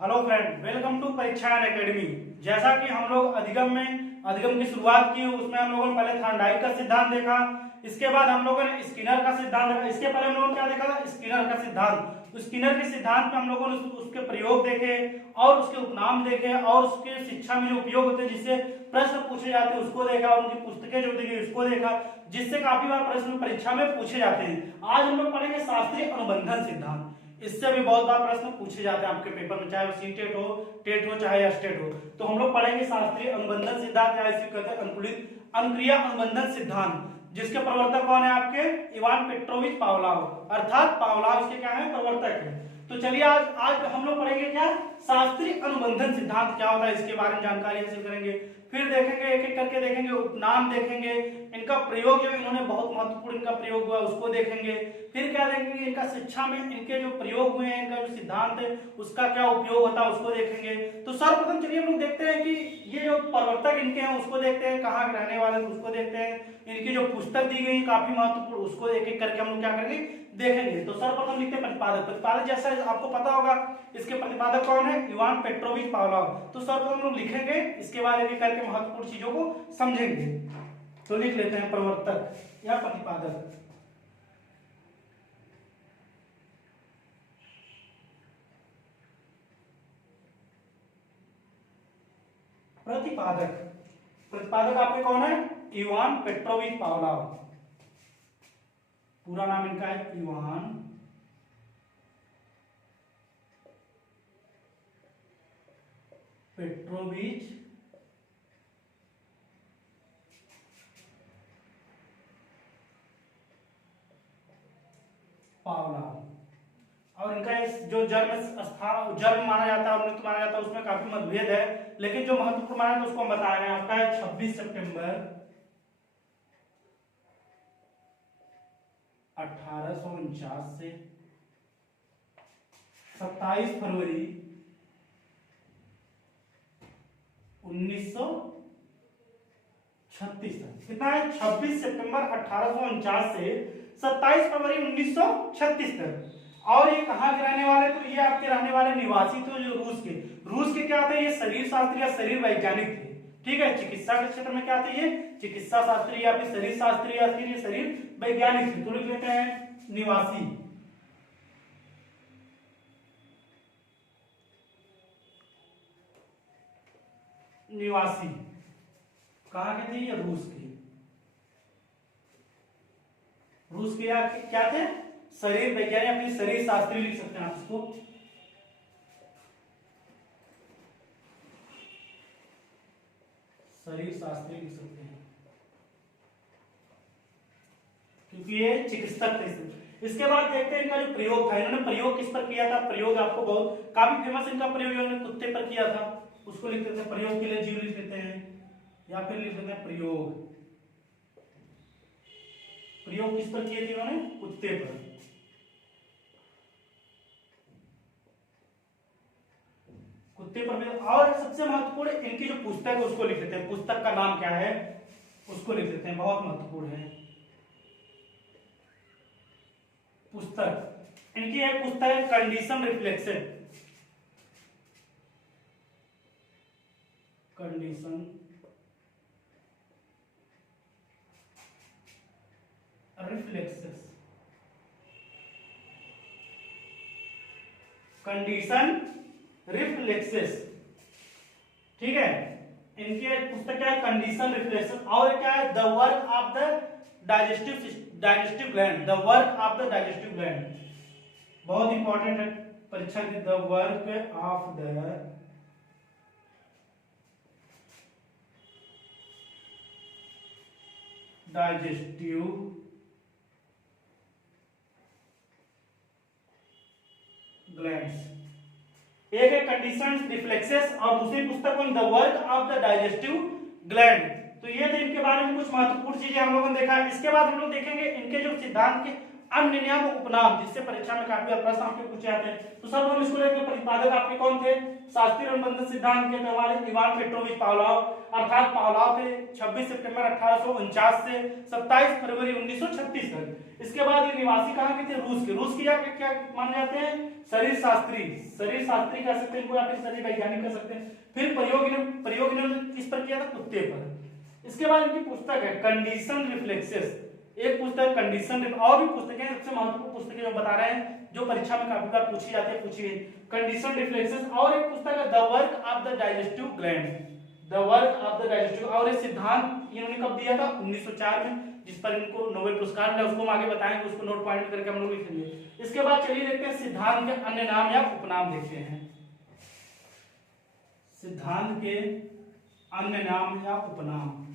Hello friend, welcome to Parikshan academy. जैसा कि हम लोग अधिगम की शुरुआत की, उसमें हम लोगों ने पहले थॉर्नडाइक का सिद्धांत देखा। इसके बाद हम लोगों ने स्किनर का सिद्धांत देखा। इसके पहले हम लोगों ने क्या देखा था? स्किनर का सिद्धांत। तो स्किनर के सिद्धांत में हम लोगों ने उसके प्रयोग देखे और उसके उपनाम देखे और उसके शिक्षा में जो उपयोग होते हैं, जिससे प्रश्न पूछे जाते हैं, उसको देखा। और उनकी पुस्तकें जो देखी उसको देखा, जिससे काफी बार प्रश्न परीक्षा में पूछे जाते हैं। आज हम लोग पढ़ेंगे शास्त्रीय अनुबंधन सिद्धांत। इससे भी बहुत बार प्रश्न पूछे जाते हैं आपके पेपर में, चाहे वो सीटेट हो, टेट हो, चाहे स्टेट हो। तो हम लोग पढ़ेंगे शास्त्रीय अनुबंधन सिद्धांत, या इसे कहते हैं अनुकूलित अनुक्रिया अनुबंधन सिद्धांत, जिसके प्रवर्तक कौन है? आपके इवान पेट्रोविच पावलोव, अर्थात पावलोव इसके क्या है? प्रवर्तक है। तो चलिए आज हम लोग पढ़ेंगे क्या? शास्त्रीय अनुबंधन सिद्धांत क्या होता है, इसके बारे में जानकारी हासिल करेंगे। फिर देखेंगे, एक एक करके देखेंगे, उपनाम देखेंगे, इनका प्रयोग जो इन्होंने बहुत महत्वपूर्ण इनका प्रयोग हुआ उसको देखेंगे। फिर क्या देखेंगे? इनका शिक्षा में इनके जो प्रयोग हुए हैं, इनका जो सिद्धांत है उसका क्या उपयोग होता है उसको देखेंगे। तो सर्वप्रथम चलिए हम लोग देखते हैं कि ये जो प्रवर्तक इनके हैं उसको देखते हैं, कहाँ के रहने वाले उसको देखते हैं, इनकी जो पुस्तक दी गई काफी महत्वपूर्ण, उसको एक एक करके हम लोग क्या करेंगे? देखेंगे। तो सर्वप्रथम लिखते हैं प्रतिपादक। प्रतिपादक जैसा आपको पता होगा, इसके प्रतिपादक कौन है? Ivan Petrovich Pavlov. तो सर्वप्रथम हम लोग लिखेंगे, इसके बाद एक एक करके महत्वपूर्ण चीजों को समझेंगे। तो लिख लेते हैं प्रवर्तक या प्रतिपादक। प्रतिपादक प्रतिपादक आपके कौन है? Ivan Petrovich Pavlov. पूरा नाम इनका है इवान पेट्रोविच पावलोव। और इनका जो जन्म माना जाता है, मृत्यु माना जाता है, उसमें काफी मतभेद है, लेकिन जो महत्वपूर्ण माना जाता है उसको हम बता रहे हैं। आपका है 26 सितंबर 1849 से 27 फरवरी 1936 तक। कितना है? 26 सितंबर 1849 से 27 फरवरी 1936 तक। और ये कहाँ के रहने वाले? तो ये आपके रहने वाले निवासी थे जो रूस के क्या थे? ये शरीर शास्त्री या शरीर वैज्ञानिक थे। ठीक है, चिकित्सा के क्षेत्र में क्या थे? ये चिकित्सा शास्त्री या फिर शरीर शास्त्री या फिर ये शरीर वैज्ञानिक थे। तो लिख लेते हैं निवासी। निवासी कहाँ के थे? ये रूस के। रूस के या क्या थे? शरीर वैज्ञानिक, अपनी शरीर शास्त्री लिख सकते हैं आप इसको। शरीर शास्त्री लिख सकते हैं, क्योंकि ये चिकित्सक थे। इसके बाद देखते हैं इनका जो प्रयोग था, इन्होंने प्रयोग किस पर किया था? प्रयोग आपको बहुत काफी फेमस इनका प्रयोग इन्होंने कुत्ते पर किया था, उसको लिख देते हैं। प्रयोग के लिए जीव लिख देते हैं, या फिर लिख देते हैं प्रयोग। प्रयोग किस पर किए थे इन्होंने? कुत्ते पर। कुत्ते पर भी। और सबसे महत्वपूर्ण इनकी जो पुस्तक है उसको लिख देते हैं। पुस्तक का नाम क्या है उसको लिख देते हैं, बहुत महत्वपूर्ण है। पुस्तक इनकी एक पुस्तक है condition reflection. Condition reflexes. Condition reflexes. ठीक है, इनकी एक पुस्तक क्या है? Condition reflexes. और क्या है? The work of the digestive gland. The work of the digestive gland बहुत इंपॉर्टेंट है परीक्षा की। The work of the digestive glands. एक है कंडीशन रिफ्लेक्सेस और दूसरी पुस्तक the work of the digestive gland. तो ये थे इनके बारे में कुछ महत्वपूर्ण चीजें हम लोगों ने देखा। इसके बाद हम लोग देखेंगे इनके जो सिद्धांत के अन्य नाम उपनाम, जिससे परीक्षा में काफी बार प्रश्न आपके पूछे जाते हैं। तो सर्वप्रथम इसको लेकर प्रतिपादक आपके कौन थे? शास्त्रीय अनुबंध सिद्धांत के हमारे इवान पेट्रोविच पावलोव, अर्थात पावलोव थे 26 सितंबर 1849 से 27 फरवरी 1936 तक। इसके बाद ये निवासी कहाँ के थे? रूस के। रूस के क्या माने जाते हैं? शरीर शास्त्री कह सकते हैं इनको, या फिर शरीर वैज्ञानिक कह सकते हैं। फिर प्रयोग इन्होंने किस पर किया था? कुत्ते पर। इसके बाद इनकी पुस्तक है कंडीशन रिफ्लेक्सेस, एक पुस्तक कंडीशन, और भी पुस्तकें, सबसे महत्वपूर्ण पुस्तकें जो बता रहे हैं जो परीक्षा में काफी बार पूछी जाती है, पूछी गई, कंडीशन रिफ्लेक्सेस। और एक पुस्तक है the work of the digestive gland, the work of the digestive. और ये सिद्धांत इन्होंने कब दिया था? 1904 में, जिस पर इनको नोबेल पुरस्कार मिला, उसको हम आगे बताएंगे, उसको नोट पॉइंट करके हम लोग लिखेंगे। इसके बाद चलिए देखते हैं सिद्धांत के अन्य नाम या उपनाम देखते हैं। सिद्धांत के अन्य नाम या उपनाम,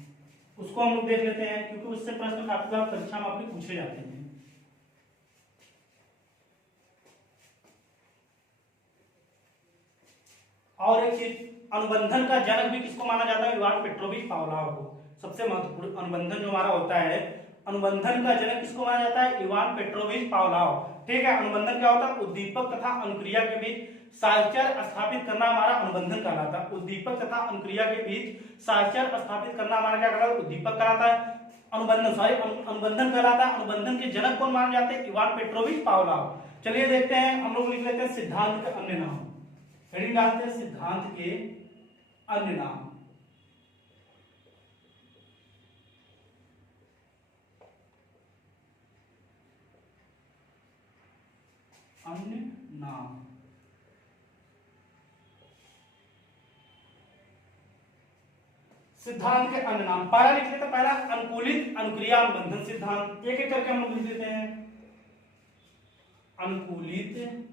उसको हम लोग देख लेते हैं, क्योंकि उससे प्रश्न काफी बार परीक्षा में आपके पूछे जाते हैं। और एक चीज, अनुबंधन का जनक भी किसको माना जाता है? इवान पेट्रोविच पावलोव को। सबसे महत्वपूर्ण अनुबंधन जो हमारा होता है, अनुबंधन का जनक किसको माना जाता है? Ivan Petrovich Pavlov. ठीक है, अनुबंधन क्या होता है? उद्दीपक तथा अनुक्रिया के बीच साहचर्य स्थापित करना हमारा अनुबंधन कहलाता है। उद्दीपक तथा अनुक्रिया के बीच साहचर्य स्थापित करना हमारा क्या कहलाता है? उद्दीपक कहलाता है। अनुबंधन कहलाता है। अनुबंधन के जनक कौन माने जाते हैं? Ivan Petrovich Pavlov. चलिए देखते हैं, हम लोग लिख लेते हैं सिद्धांत के अन्य नाम। हेडिंग डालते हैं सिद्धांत के अन्य नाम। अन्य नाम। सिद्धांत के अन्य नाम, पहला लिख लेते हैं। पहला अनुकूलित अनुक्रिया अनुबंधन सिद्धांत, एक एक करके हम लोग लिख लेते हैं। अनुकूलित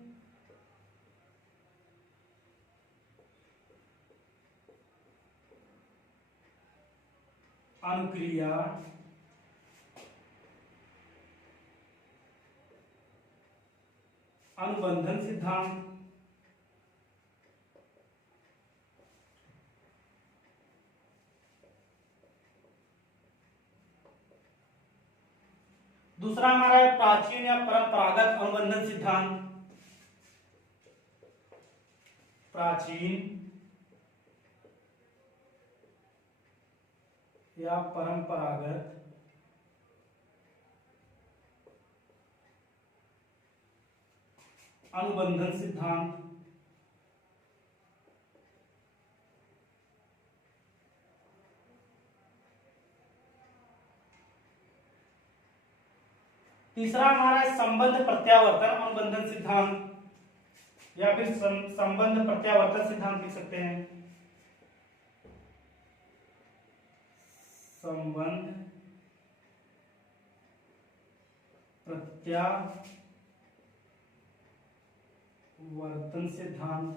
अनुक्रिया अनुबंधन सिद्धांत। दूसरा हमारा है प्राचीन या परंपरागत अनुबंधन सिद्धांत। प्राचीन या परंपरागत अनुबंधन सिद्धांत। तीसरा हमारा है संबंध प्रत्यावर्तन अनुबंधन सिद्धांत, या फिर संबंध प्रत्यावर्तन सिद्धांत लिख सकते हैं। संबंध प्रत्यावर्तन सिद्धांत।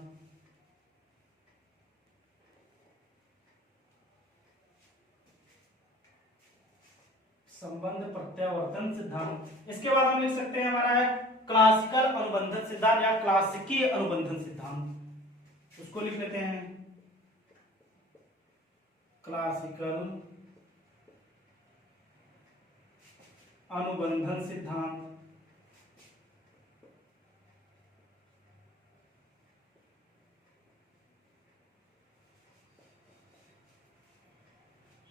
संबंध प्रत्यावर्तन सिद्धांत। इसके बाद हम लिख सकते हैं हमारा है क्लासिकल अनुबंधन सिद्धांत या क्लासिकीय अनुबंधन सिद्धांत, उसको लिख लेते हैं क्लासिकल अनुबंधन सिद्धांत।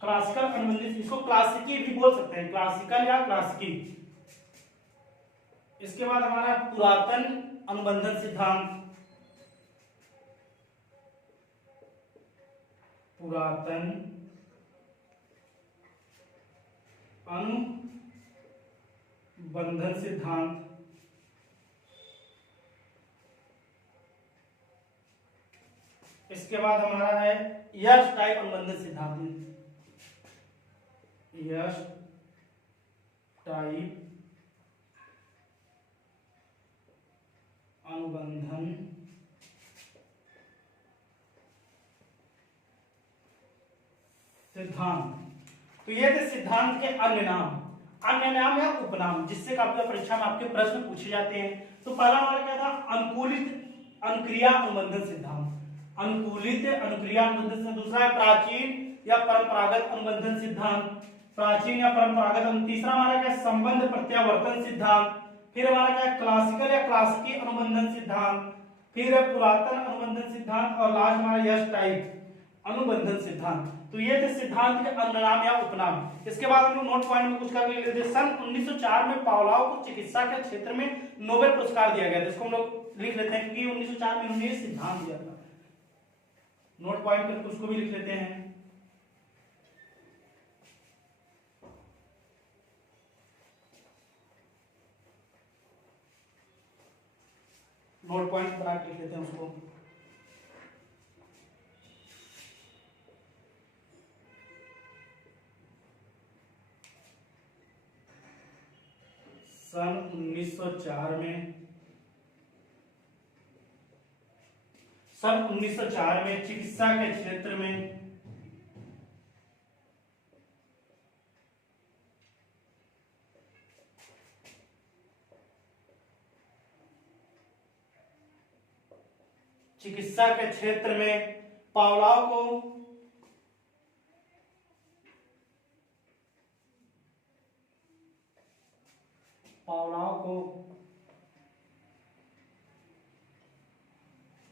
क्लासिकल अनुबंधन, इसको क्लासिकी भी बोल सकते हैं, क्लासिकल या क्लासिकी। इसके बाद हमारा पुरातन अनुबंधन सिद्धांत। पुरातन अनुबंधन सिद्धांत। इसके बाद हमारा है यश टाइप अनुबंधन सिद्धांत। यश टाइप अनुबंधन सिद्धांत। तो ये थे सिद्धांत के अन्य नाम। अन्य नाम या उपनाम, जिससे काफी परीक्षा में आपके प्रश्न पूछे जाते हैं। तो पहला हमारा क्या था? अनुकूलित अनुक्रिया अनुबंधन सिद्धांत। अनुकूलित अनुक्रिया अनुबंधन सिद्धांत। दूसरा है प्राचीन या परंपरागत अनुबंधन सिद्धांत। प्राचीन या परंपरागत। तीसरा हमारा क्या? संबंध प्रत्यावर्तन सिद्धांत। फिर हमारा क्या है क्लासिकल या क्लासिकी अनुबंधन सिद्धांत, फिर है पुरातन अनुबंधन सिद्धांत, और लास्ट हमारा यश टाइप अनुबंधन सिद्धांत। तो ये थे सिद्धांत के अन्यनाम या उपनाम। इसके बाद हम लोग नोट पॉइंट में कुछ करके लिख लेते हैं। सन 1904 में पावलोव को चिकित्सा के क्षेत्र में नोबेल पुरस्कार दिया गया था। इसको हम लोग लिख लेते हैं क्योंकि 1904 में उन्होंने सिद्धांत दिया था। नोट पॉइंट करके उसको भी लिख लेते हैं। नोट पॉइंट बना के लिख लेते हैं उसको। सन 1904 में चिकित्सा के क्षेत्र में पावलोव को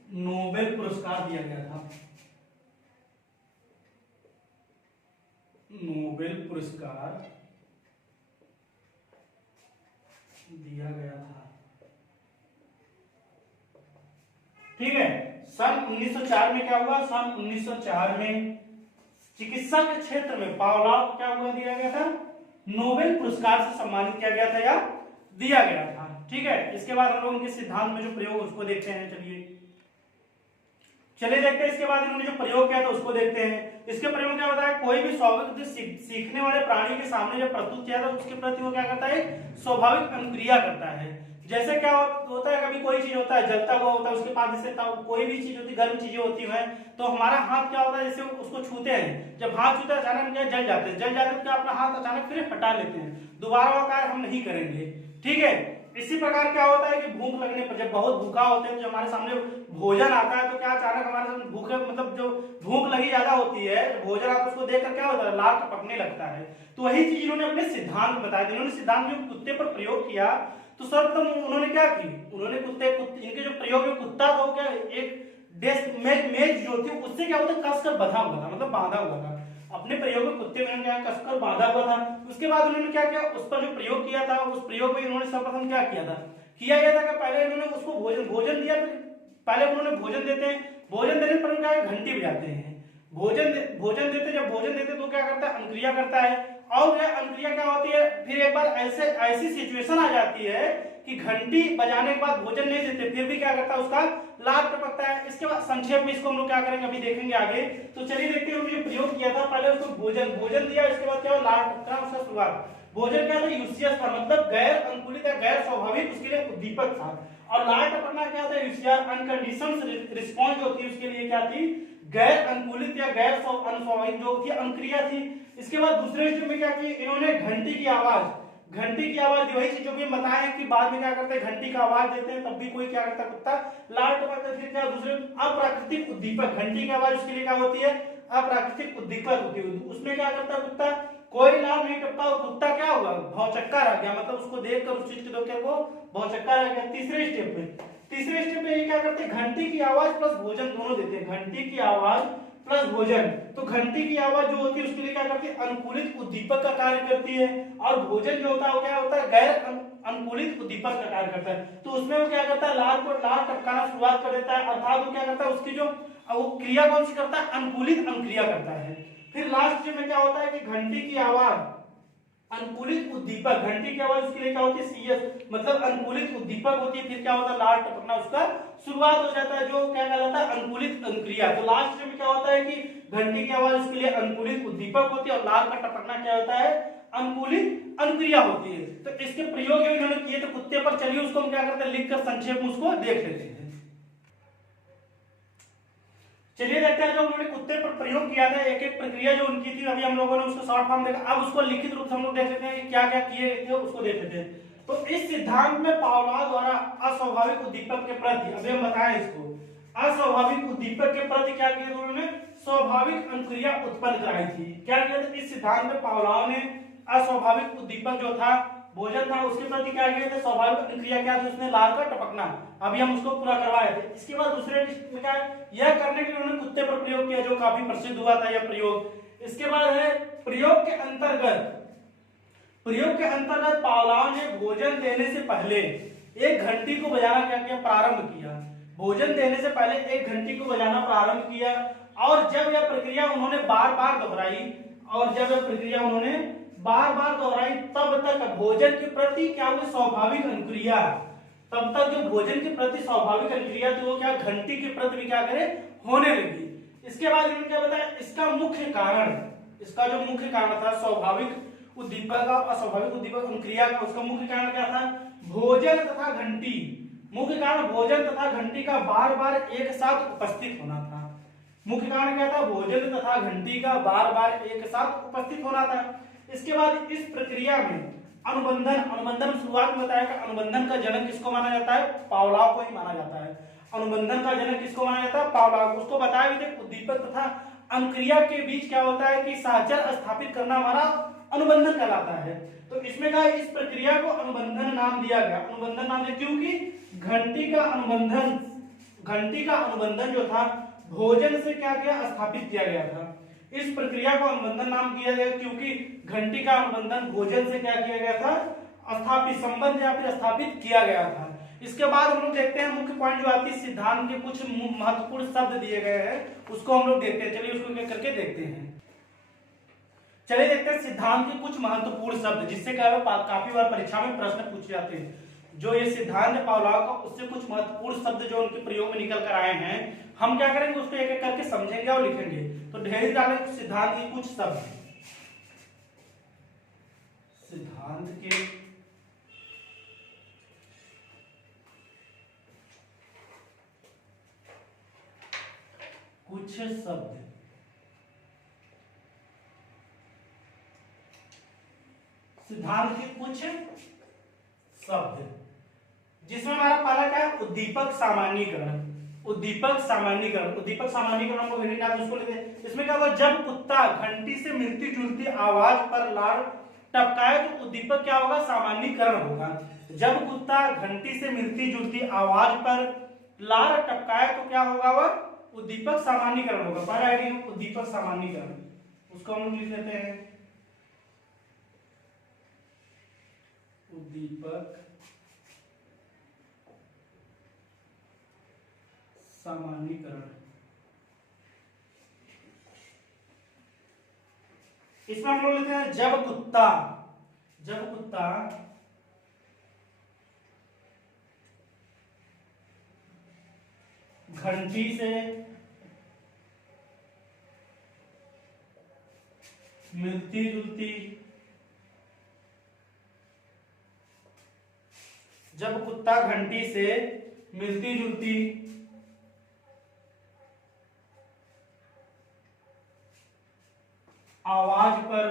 नोबेल पुरस्कार दिया गया था। नोबेल पुरस्कार दिया गया था। ठीक है। सन 1904 में क्या हुआ? सन 1904 में चिकित्सा के क्षेत्र में पावलोव क्या हुआ दिया गया था? नोबेल पुरस्कार से सम्मानित किया गया था या दिया गया था। ठीक है। इसके बाद हम लोग उनके सिद्धांत में जो प्रयोग उसको देखते हैं। चलिए देखते हैं। इसके बाद इन्होंने जो प्रयोग किया था उसको देखते हैं। इसके प्रयोग क्या होता है? कोई भी स्वाभाविक सीखने वाले प्राणी के सामने जब प्रस्तुत किया था उसके प्रति वो क्या करता है? स्वाभाविक अनुक्रिया करता है। जैसे क्या होता है, कभी कोई चीज होता है जलता हुआ होता है, उसके पास जैसे कोई भी चीज होती है, गर्म चीजें होती है, तो हमारा हाथ क्या होता है, जैसे उसको छूते हैं, जब हाथ छूते हैं अचानक क्या जल जाते हैं तो क्या अपना हाथ अचानक फिर हटा लेते हैं, दोबारा वो कार्य हम नहीं करेंगे। ठीक है। इसी प्रकार क्या होता है कि भूख लगने पर जब बहुत भूखा होते हैं तो हमारे सामने भोजन आता है तो क्या अचानक हमारे सामने भूख मतलब जो भूख लगी ज्यादा होती है, भोजन आता है उसको देखकर क्या होता है? लार टपकने लगता है। तो वही चीज इन्होंने अपने सिद्धांत में बताया। इन्होंने सिद्धांत में कुत्ते पर प्रयोग किया तो सर्वप्रथम उन्होंने क्या की? उन्होंने इनके जो प्रयोग में कुत्ता था वो क्या एक डेस्क मेज जो थी उससे क्या होता है कसकर बंधा हुआ था, मतलब बांधा हुआ था। अपने प्रयोग में कुत्ते में क्या कसकर बांधा हुआ था। उसके बाद उन्होंने क्या किया? उस पर जो प्रयोग किया था उस प्रयोग में इन्होंने सर्वप्रथम क्या किया था? किया गया था कि पहले इन्होंने उसको भोजन दिया। पहले उन्होंने भोजन देते हैं, भोजन देने पर क्या घंटी बजाते हैं। भोजन देते तो क्या करता है? अनुक्रिया करता है। और यह अनुक्रिया क्या होती है? फिर एक बार ऐसी सिचुएशन आ जाती है कि घंटी बजाने के बाद भोजन नहीं देते फिर भी क्या करता है? उसका लार टपकता है। इसके बाद संक्षेप में इसको हम लोग क्या करेंगे अभी देखेंगे आगे। तो चलिए देखते हैं उन्होंने प्रयोग किया था। पहले उसको भोजन दिया, इसके बाद क्या लार टपकना उसका शुरुआत। भोजन क्या था? यूसियस था, मतलब गैर अनुकूलित या गैर स्वाभाविक उसके लिए उद्दीपक था। और लार टपकना क्या था? यूसियस अनकंडीशनड रिस्पांस जो होती है उसके लिए क्या थी? गैर अनुकूलित या गैर अनस्वाभाविक जो थी अनुक्रिया थी। इसके बाद दूसरे स्टेप में क्या किया इन्होंने? घंटी की आवाज दी। वही चीज जो भी बताया कि बाद में क्या करते हैं? घंटी का आवाज देते हैं तब भी कोई क्या करता? कुत्ता लार टपकता है। फिर क्या दूसरे अप्राकृतिक उद्दीपक, घंटी की आवाज उसके लिए क्या होती है? अप्राकृतिक उद्दीपक होती है। उसमें क्या करता है कुत्ता? कोई लार नहीं टपका, कुत्ता क्या हुआ? भौचक्का रह गया, मतलब उसको देखकर उस चीज को देखकर वो भौचक्का रह गया। तीसरे स्टेप में ये क्या करते हैं? घंटी की आवाज प्लस भोजन दोनों देते हैं। घंटी की आवाज प्लस भोजन। तो घंटी की आवाज जो होती है उसके लिए क्या करती है? अनुकूलित उद्दीपक का कार्य करती है। और भोजन जो होता है वो क्या होता है? गैर अनुकूलित उद्दीपक का कार्य करता है। तो उसमें वो क्या करता है? लार टपकाना शुरुआत कर देता है, अर्थात वो क्या करता है? उसकी जो वो क्रिया कौन सी करता है? अनुकूलित अनुक्रिया करता है। फिर लास्ट में क्या होता है कि घंटी की आवाज अनुकूलित उद्दीपक, घंटी की आवाज उसके लिए क्या होती है? सीएस, मतलब अनुकूलित उद्दीपक होती है। फिर क्या होता है? लार टपकना उसका शुरुआत हो जाता है, जो क्या कहलाता है? अनुकूलित अनुक्रिया। तो लास्ट में क्या होता है कि घंटी की आवाज उसके लिए अनुकूलित उद्दीपक होती है और लार का टपकना क्या होता है? अनुकूलित अनुक्रिया होती है। तो इसके प्रयोग इन्होंने किए तो कुत्ते पर। चलिए उसको हम क्या करते हैं? लिखकर संक्षेप में उसको देख लेते हैं। चलिए देखते हैं जो उन्होंने कुत्ते पर प्रयोग किया था, एक एक प्रक्रिया जो उनकी थी अभी हम लोगों ने उसको शॉर्ट फॉर्म देखा। अब उसको लिखित रूप से हम लोग देख लेते हैं क्या क्या किए थे उसको देख लेते हैं। तो इस सिद्धांत में पावलोव द्वारा अस्वाभाविक उद्दीपक के प्रति, अभी हम बताएं इसको, अस्वाभाविक उद्दीपक के प्रति क्या किया उन्होंने? स्वाभाविक अनुक्रिया उत्पन्न कराई थी। क्या किया था? इस सिद्धांत में पावलोव ने अस्वाभाविक उद्दीपक जो था भोजन था, उसके प्रति क्या किया था, स्वाभाविक अनुक्रिया क्या थी, उसने लार का टपकना, अभी हम उसको पूरा करवाए थे। इसके बाद दूसरे में क्या है, यह करने के लिए उन्होंने कुत्ते पर प्रयोग किया, जो काफी प्रसिद्ध हुआ था यह प्रयोग। इसके बाद है प्रयोग के अंतर्गत, प्रयोग के अंतर्गत पावलाव ने भोजन देने से पहले एक घंटी को बजाना क्या किया, प्रारंभ किया। भोजन देने से पहले एक घंटी को बजाना प्रारंभ किया, और जब यह प्रक्रिया उन्होंने बार बार दोहराई, और जब यह प्रक्रिया उन्होंने बार बार दोहराई, तब तक भोजन के प्रति क्या हुई, स्वाभाविक अनुक्रिया, तब तक जो भोजन के प्रति स्वाभाविक अनुक्रिया थी वो क्या, घंटी के प्रति भी क्या करे, होने लगी। इसके बाद इन्होंने क्या बताया, इसका मुख्य कारण, इसका जो मुख्य कारण था स्वाभाविक उद्दीपक और अस्वाभाविक उद्दीपक अनुक्रिया का, उसका मुख्य कारण क्या था, भोजन तथा घंटी, मुख्य कारण भोजन तथा घंटी का बार बार एक साथ उपस्थित होना था। मुख्य कारण क्या था, भोजन तथा घंटी का बार बार एक साथ उपस्थित होना था। इसके बाद इस प्रक्रिया में अनुबंधन, अनुबंधन शुरुआत में बताया कि अनुबंधन का जनक किसको माना जाता है, पावलाव को ही माना जाता है। अनुबंधन का जनक किसको माना जाता है, पावलाव को। उसको बताया भी थे उद्दीपक तथा अनुक्रिया के बीच क्या होता है कि साहचर्य स्थापित करना हमारा अनुबंधन कहलाता है। तो इसमें क्या, इस प्रक्रिया को अनुबंधन नाम दिया गया, अनुबंधन नाम दिया क्योंकि घंटी का अनुबंधन, घंटी का अनुबंधन जो था भोजन से क्या किया, स्थापित किया गया था। इस प्रक्रिया को अनुबंधन नाम किया गया क्योंकि घंटी का अनुबंधन भोजन से क्या किया गया था, स्थापित, संबंध या फिर स्थापित किया गया था। इसके बाद हम लोग देखते हैं मुख्य पॉइंट जो आती है, सिद्धांत के कुछ महत्वपूर्ण शब्द दिए गए हैं, उसको हम लोग देखते हैं। चलिए उसको एक करके देखते हैं। चलिए देखते हैं सिद्धांत के कुछ महत्वपूर्ण शब्द, जिससे क्या है काफी बार परीक्षा में प्रश्न पूछे जाते हैं। जो ये सिद्धांत पावलाव का, उससे कुछ महत्वपूर्ण शब्द जो उनके प्रयोग में निकल कर आए हैं, हम क्या करेंगे, उसको एक एक करके समझेंगे और लिखेंगे। तो ढेर डालें सिद्धांत के कुछ शब्द, सिद्धांत के कुछ शब्द, सिद्धांत के कुछ शब्द, जिसमें हमारा पहला क्या है, उद्दीपक सामान्यीकरण। उद्दीपक सामान्यीकरण, उद्दीपक सामान्यीकरण को हेडिंग डाल उसको लेते हैं। इसमें क्या होगा, जब कुत्ता घंटी से मिलती जुलती आवाज पर लार टपकाए तो उद्दीपक क्या होगा, सामान्यीकरण होगा। जब कुत्ता घंटी से मिलती जुलती आवाज पर लार टपकाए तो क्या होगा, वह उद्दीपक सामान्यीकरण होगा। पहला आइडिया उद्दीपक सामान्यीकरण, उसको हम लिख लेते हैं उद्दीपक सामान्यीकरण। इसमें हम लोग लेते हैं जब कुत्ता, जब कुत्ता घंटी से मिलती जुलती, जब कुत्ता घंटी से मिलती जुलती आवाज पर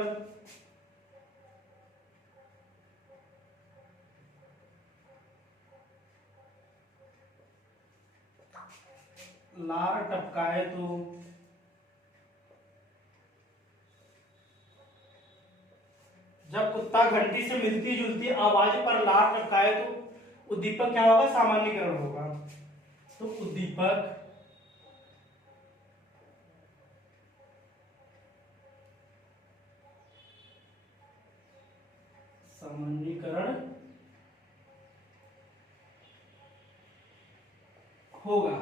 लार टपकाए तो जब कुत्ता घंटी से मिलती जुलती आवाज पर लार टपकाए तो उद्दीपक क्या होगा, सामान्यीकरण होगा। तो उद्दीपक सामान्यीकरण होगा।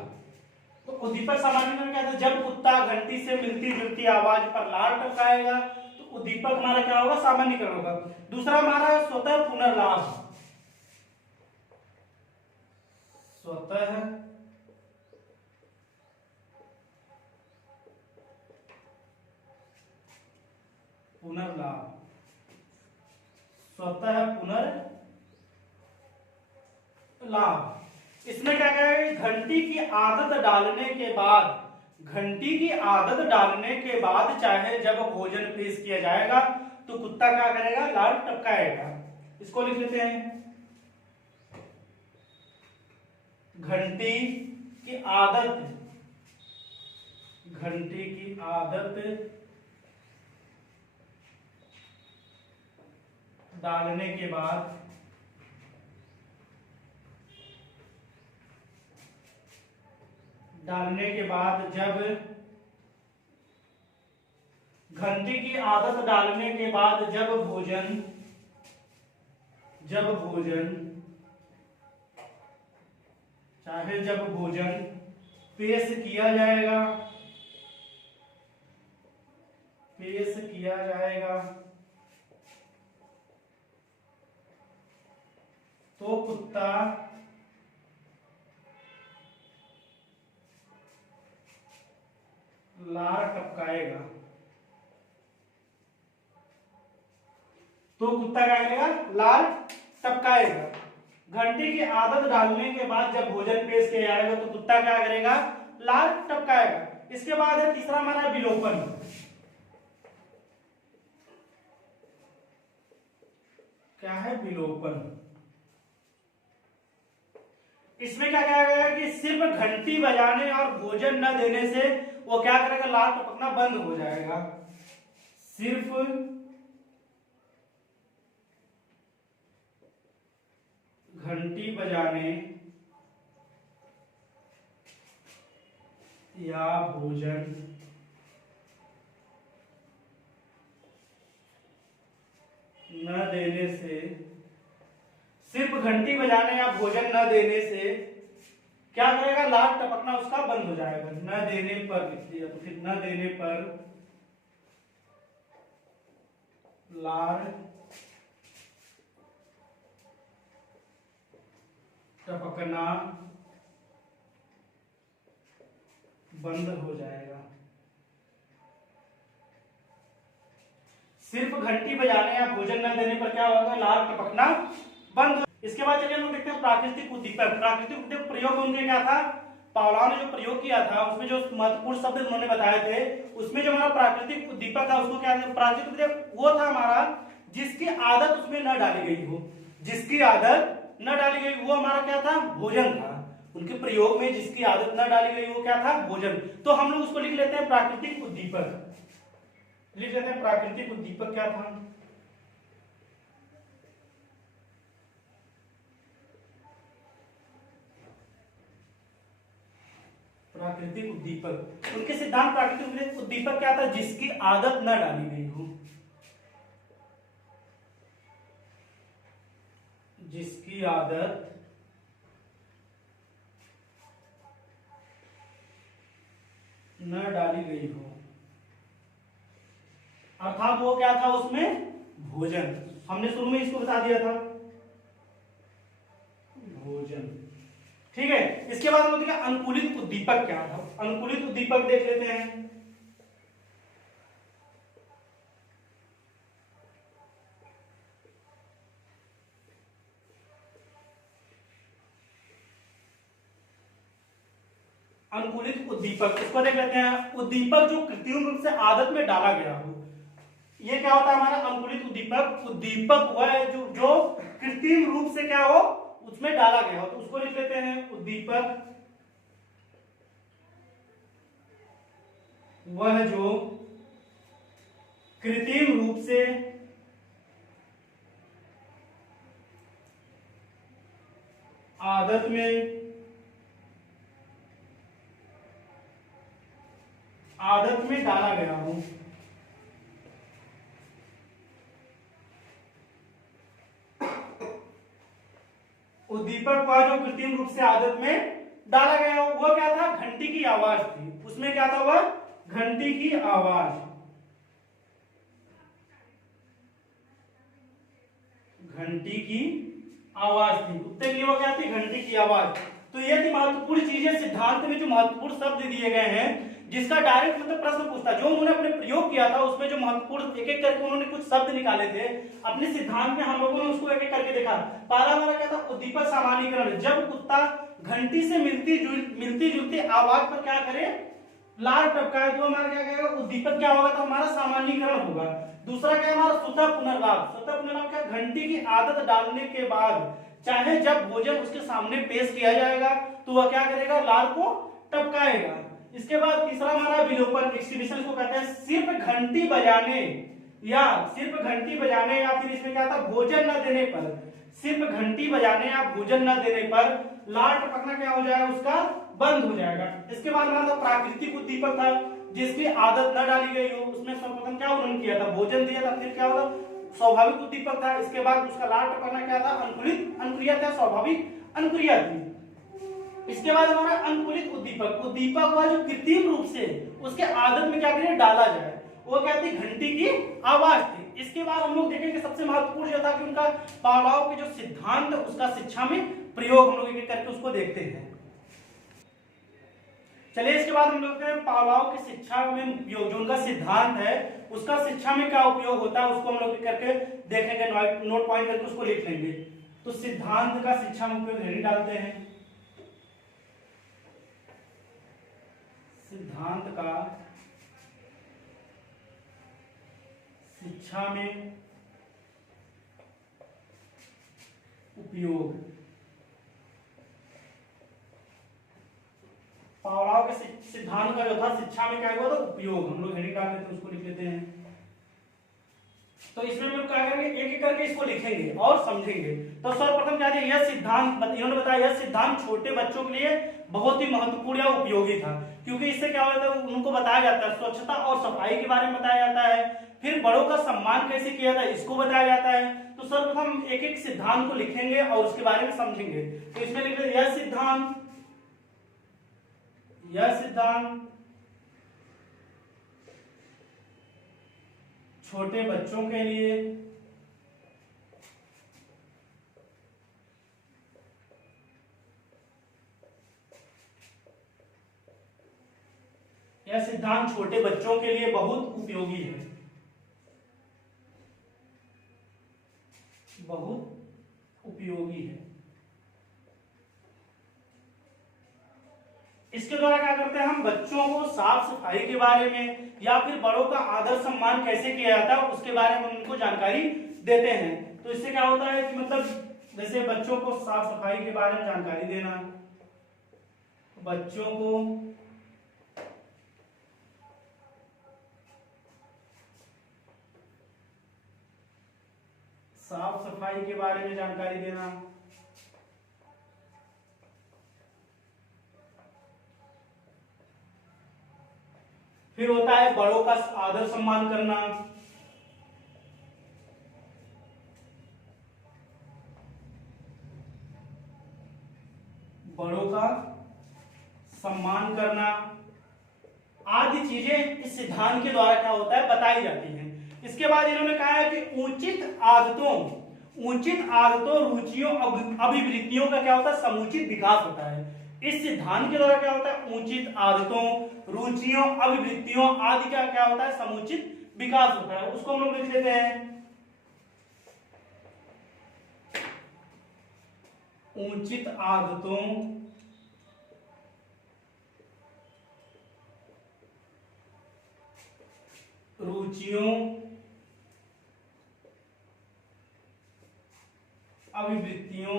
तो उद्दीपक सामान्यीकरण क्या था, जब कुत्ता घंटी से मिलती जुलती आवाज पर लार टपकाएगा तो उद्दीपक हमारा क्या होगा, सामान्यीकरण होगा। दूसरा हमारा स्वतः पुनर्लाभ, स्वतः पुनर्लाभ, स्वतः पुनर्लाभ। इसमें क्या कहें, घंटी की आदत डालने के बाद, घंटी की आदत डालने के बाद चाहे जब भोजन पेश किया जाएगा तो कुत्ता क्या करेगा, लार टपकाएगा। इसको लिख लेते हैं घंटी की आदत, घंटी की आदत डालने के बाद जब घंटी की आदत डालने के बाद जब भोजन पेश किया जाएगा तो कुत्ता लार टपकाएगा। घंटी की आदत डालने के बाद जब भोजन पेश किया जाएगा तो कुत्ता क्या करेगा? लार टपकाएगा। इसके बाद है तीसरा हमारा विलोपन। क्या है? विलोपन। इसमें क्या कहा गया है कि सिर्फ घंटी बजाने और भोजन न देने से वो क्या करेगा? लार टपकना बंद हो जाएगा। सिर्फ घंटी बजाने या भोजन न देने से, सिर्फ घंटी बजाने या भोजन न देने से क्या करेगा? लार टपकना उसका बंद हो जाएगा। न देने पर लिख दिया तो फिर न देने पर लार टपकना बंद हो जाएगा। सिर्फ घंटी बजाने या भोजन न देने पर क्या होगा? लार टपकना बंद। इसके बाद चलिए हम लोग देखते हैं प्राकृतिक उद्दीपक। प्राकृतिक उद्दीपक प्रयोग उनके क्या था? पावलाव ने जो प्रयोग किया था उसमें जो महत्वपूर्ण शब्द उन्होंने बताए थे, उसमें जो हमारा प्राकृतिक उद्दीपक था उसको क्या था? प्राकृतिक उद्दीपक वो था हमारा जिसकी आदत उसमें न डाली गई हो। जिसकी आदत न डाली गई वो हमारा क्या था? भोजन था। उनके प्रयोग में जिसकी आदत न डाली गई वो क्या था? भोजन। तो हम लोग उसको लिख लेते हैं प्राकृतिक उद्दीपक। लिख लेते हैं प्राकृतिक उद्दीपक क्या था? प्राकृतिक उद्दीपक। उनके सिद्धांत प्राकृतिक उद्दीपक क्या था? जिसकी आदत न डाली गई हो। जिसकी आदत न डाली गई हो, अर्थात वो क्या था उसमें? भोजन। हमने शुरू में इसको बता दिया था, भोजन। ठीक है। इसके बाद हम लोग देखें अनुकूलित उद्दीपक क्या था। अनुकूलित उद्दीपक देख लेते हैं। अनुकूलित उद्दीपक इसको देख लेते हैं। उद्दीपक जो कृत्रिम रूप से आदत में डाला गया हो, ये क्या होता है हमारा अनुकूलित उद्दीपक? उद्दीपक वह है जो कृत्रिम रूप से क्या हो? उसमें डाला गया हो, तो उसको लिख लेते हैं उद्दीपक वह जो कृत्रिम रूप से आदत में डाला गया हो। उद्दीपक का जो कृत्रिम रूप से आदत में डाला गया हो वो क्या था? घंटी की आवाज थी। उसमें क्या था? वह घंटी की आवाज। घंटी की आवाज थी। कुत्ते के लिए वो क्या थी? घंटी की आवाज। तो ये थी महत्वपूर्ण चीजें। सिद्धांत में जो महत्वपूर्ण शब्द दिए गए हैं, जिसका डायरेक्ट मतलब प्रश्न पूछता, जो उन्होंने अपने प्रयोग किया था उसमें जो महत्वपूर्ण एक एक करके उन्होंने कुछ शब्द निकाले थे अपने सिद्धांत में, हम लोगों ने उसको एक एक करके देखा। पहला हमारा क्या था? उद्दीपक सामान्यीकरण। जब कुत्ता घंटी से मिलती जुलती आवाज पर क्या करे? लार टपकाए, तो हमारा क्या कहेगा? उद्दीपक क्या होगा? तो हमारा सामान्यीकरण होगा। दूसरा क्या हमारा? स्वतः पुनर्लाभ। स्वतः पुनर्लाभ क्या? घंटी की आदत डालने के बाद चाहे जब भोजन उसके सामने पेश किया जाएगा तो वह क्या करेगा? लार को टपकाएगा। इसके बाद तीसरा हमारा विलोपन, एक्सटिंक्शन को कहते हैं। सिर्फ घंटी बजाने या सिर्फ घंटी बजाने या फिर इसमें क्या था भोजन न देने पर, सिर्फ घंटी बजाने या भोजन न देने पर लार टपकना क्या हो जाएगा उसका बंद हो जाएगा। इसके बाद हमारा प्राकृतिक उद्दीपक था जिसकी आदत न डाली गई हो, उसमें सर्वप्रथम क्या वर्णन किया था, भोजन दिया था, फिर क्या होगा स्वाभाविक उद्दीपक था, इसके बाद उसका लार टपकना क्या था अनुकूलित अनुक्रिया था, स्वाभाविक अनुक्रिया थी। इसके बाद हमारा अनुकूलित उद्दीपक, उद्दीपक हुआ जो कृत्रिम रूप से उसके आदत में क्या करें डाला जाए, वो क्या थी घंटी की आवाज थी। इसके बाद हम लोग देखेंगे सबसे महत्वपूर्ण जो था कि उनका पावलोव के जो सिद्धांत उसका शिक्षा में प्रयोग हम लोग एक करके उसको देखते हैं। चलिए इसके बाद हम लोग पावलोव की शिक्षा में उपयोग जो उनका सिद्धांत है उसका शिक्षा में क्या उपयोग होता है उसको हम लोग करके देखेंगे, नोट पॉइंट करके उसको लिख लेंगे। तो सिद्धांत का शिक्षा में उपयोग हेडिंग डालते हैं, सिद्धांत का शिक्षा में उपयोग, पावलोव के सिद्धांत का जो था शिक्षा में क्या हुआ था उपयोग, हम लोग हेडिंग डाल देते हैं उसको लिख लेते हैं। तो इसमें हम लोग क्या करेंगे एक एक करके इसको लिखेंगे और समझेंगे। तो सर्वप्रथम क्या है यह सिद्धांत इन्होंने बताया, यह सिद्धांत छोटे बच्चों के लिए बहुत ही महत्वपूर्ण या उपयोगी था, क्योंकि इससे क्या होता है उनको बताया जाता है स्वच्छता और सफाई के बारे में बताया जाता है, फिर बड़ों का सम्मान कैसे किया जाता है इसको बताया जाता है। तो सर्वप्रथम एक एक सिद्धांत को लिखेंगे और उसके बारे में समझेंगे। तो इसमें लिख लेते यह सिद्धांत छोटे बच्चों के लिए यह सिद्धांत छोटे बच्चों के लिए बहुत उपयोगी है, बहुत उपयोगी है। इसके द्वारा क्या करते हैं हम बच्चों को साफ सफाई के बारे में या फिर बड़ों का आदर सम्मान कैसे किया जाता है उसके बारे में उनको जानकारी देते हैं। तो इससे क्या होता है कि मतलब जैसे बच्चों को साफ सफाई के बारे में जानकारी देना, बच्चों को साफ सफाई के बारे में जानकारी देना, फिर होता है बड़ों का आदर सम्मान करना, बड़ों का सम्मान करना आदि चीजें इस सिद्धांत के द्वारा क्या होता है बताई जाती हैं। इसके बाद इन्होंने कहा है कि उचित आदतों रुचियों अभिवृत्तियों का क्या होता है समुचित विकास होता है। इस सिद्धांत के द्वारा क्या होता है उचित आदतों रुचियों अभिवृत्तियों आदि का क्या होता है समुचित विकास होता है, उसको हम लोग लिख लेते हैं उचित आदतों रुचियों अभिवृत्तियों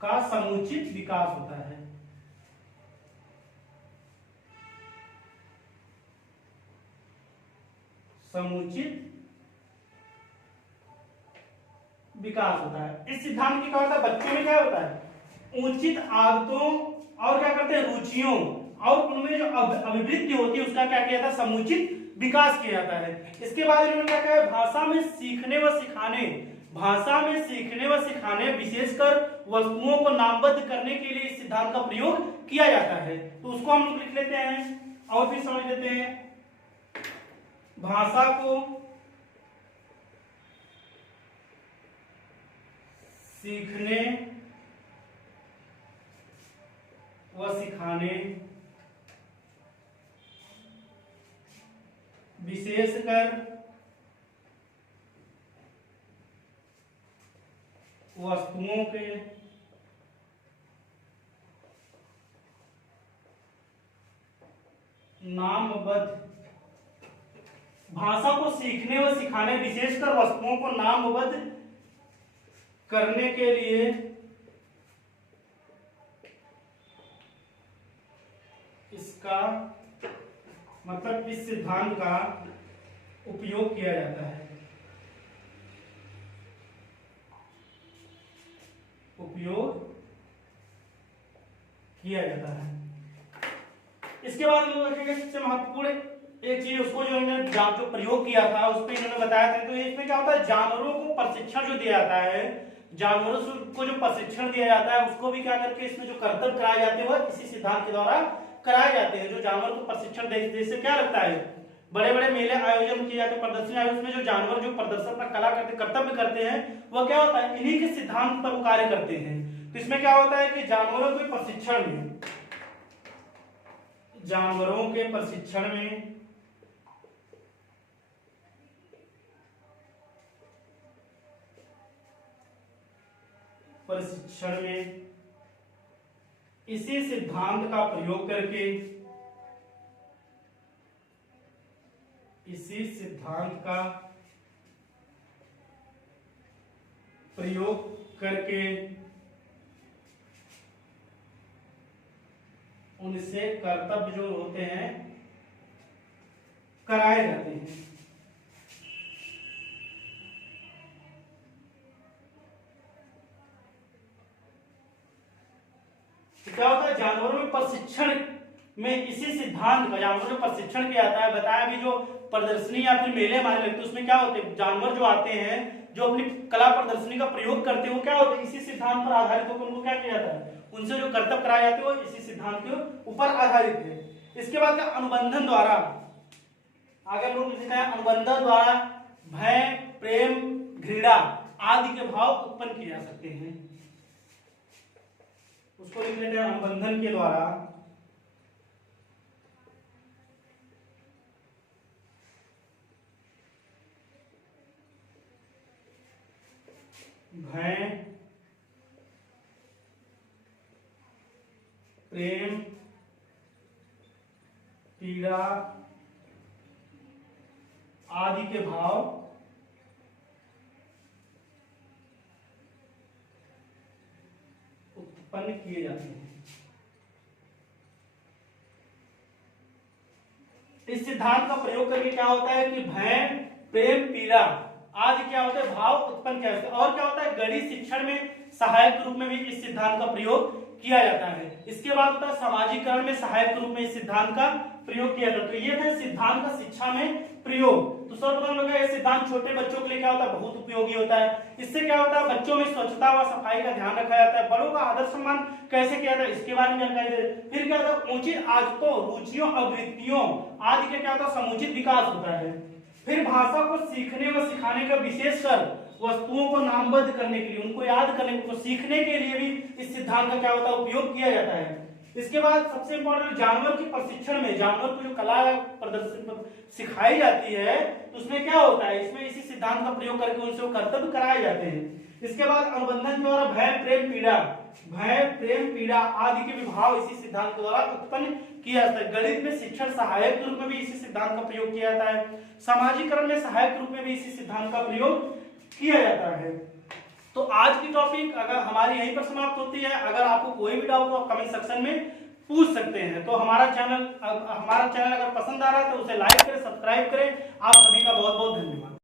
का समुचित विकास होता है। समुचित विकास होता है। इस सिद्धांत की क्या होता है बच्चों में क्या होता है उचित आदतों और क्या करते हैं रुचियों और उनमें जो अभिवृत्ति होती है उसका क्या किया जाता है समुचित विकास किया जाता है। इसके बाद इन्होंने क्या कहा भाषा में सीखने व सिखाने विशेषकर वस्तुओं को नामबद्ध करने के लिए इस सिद्धांत का प्रयोग किया जाता है। तो उसको हम लोग लिख लेते हैं और फिर समझ लेते हैं भाषा को सीखने व सिखाने विशेषकर वस्तुओं के नामबद्ध भाषा को सीखने व सिखाने विशेषकर वस्तुओं को नामबद्ध करने के लिए इसका मतलब इस सिद्धांत का उपयोग किया जाता है, उपयोग किया जाता है। इसके बाद हम लोग देखेंगे सबसे महत्वपूर्ण एक चीज, उसको जो इन्होंने जो प्रयोग किया था उस पर इन्होंने बताया था। तो इसमें क्या होता है, जानवरों को प्रशिक्षण जो दिया जाता है, जानवरों को जो प्रशिक्षण दिया जाता है उसको भी क्या करके इसमें जो कर्तव्य कराए जाते हैं वह इसी सिद्धांत के द्वारा कराए जाते हैं। जो जानवर को प्रशिक्षण जैसे क्या लगता है, बड़े बड़े मेले आयोजन किए जाते हैं, प्रदर्शनी आयोजन में जो जानवर जो प्रदर्शन अपना कला करते कर्तव्य करते हैं वह क्या होता है, इन्हीं के सिद्धांत पर कार्य करते हैं। तो इसमें क्या होता है कि जानवरों के प्रशिक्षण में, जानवरों के प्रशिक्षण में इसी सिद्धांत का प्रयोग करके, इसी सिद्धांत का प्रयोग करके उनसे कर्तव्य जो होते हैं कराए जाते हैं। क्या होता है, जानवरों में प्रशिक्षण में इसी सिद्धांत का जानवरों में प्रशिक्षण किया जाता है। बताया भी जो प्रदर्शनी या फिर मेले हमारे लगते हैं उसमें क्या होते हैं, जानवर जो आते हैं जो अपनी कला प्रदर्शनी का प्रयोग करते हैं वो क्या होते हैं, इसी सिद्धांत पर आधारित होकर उनको क्या किया जाता है, उनसे जो कर्तव्य कराए जाते हैं वो इसी सिद्धांत के ऊपर आधारित है। इसके बाद अनुबंधन द्वारा, आगे लोग लिखा है अनुबंधन द्वारा भय, प्रेम, घृणा आदि के भाव उत्पन्न किए जा सकते हैं। उसको लिख लेते हैं अनुबंधन के द्वारा भय, प्रेम, पीड़ा आदि के भाव उत्पन्न किए जाते हैं। इस सिद्धांत का प्रयोग करके क्या होता है कि भय, प्रेम, पीड़ा आदि क्या होता है भाव उत्पन्न किया जाता है। और क्या होता है, गणित शिक्षण में सहायक रूप में भी इस सिद्धांत का प्रयोग किया जाता है। इसके बाद होता है सामाजिकरण में सहायक रूप में इस सिद्धांत का प्रयोग किया जाता है। तो ये था सिद्धांत का शिक्षा में प्रयोग। तो सर्वप्रथम लोग ये सिद्धांत छोटे बच्चों के लिए क्या होता है, बहुत उपयोगी होता है। इससे क्या होता है, बच्चों में स्वच्छता व सफाई का ध्यान रखा जाता है, बड़ों का आदर सम्मान कैसे किया जाता है इसके बारे में जानकारी देते। फिर क्या होता है, उचित आदतों, रुचियों, अवृत्तियों आदि का क्या होता है, समुचित विकास होता है। फिर भाषा को सीखने व सिखाने का विशेषकर वस्तुओं को नामबद्ध करने के लिए, उनको याद करने को सीखने के लिए भी इस सिद्धांत का क्या होता है, उपयोग किया जाता है। इसके बाद सबसे इंपॉर्टेंट जानवर के प्रशिक्षण में, जानवर को जो कला प्रदर्शन सिखाई जाती है तो उसमें क्या होता है, इसमें इसी सिद्धांत का प्रयोग करके उनसे वो कर्तव्य कराए जाते हैं। इसके बाद अनुबंधन द्वारा भय, प्रेम, पीड़ा, भय, प्रेम, पीड़ा आदि के विभाव इसी सिद्धांत के द्वारा उत्पन्न किया जाता है। गणित में शिक्षण सहायक रूप में भी इसी सिद्धांत का प्रयोग किया जाता है। सामाजिकरण में सहायक रूप में भी इसी सिद्धांत का प्रयोग किया जाता है। तो आज की टॉपिक अगर हमारी यहीं पर समाप्त होती है। अगर आपको कोई भी डाउट हो आप कमेंट सेक्शन में पूछ सकते हैं। तो हमारा चैनल अगर पसंद आ रहा है तो उसे लाइक करें, सब्सक्राइब करें। आप सभी का बहुत बहुत धन्यवाद।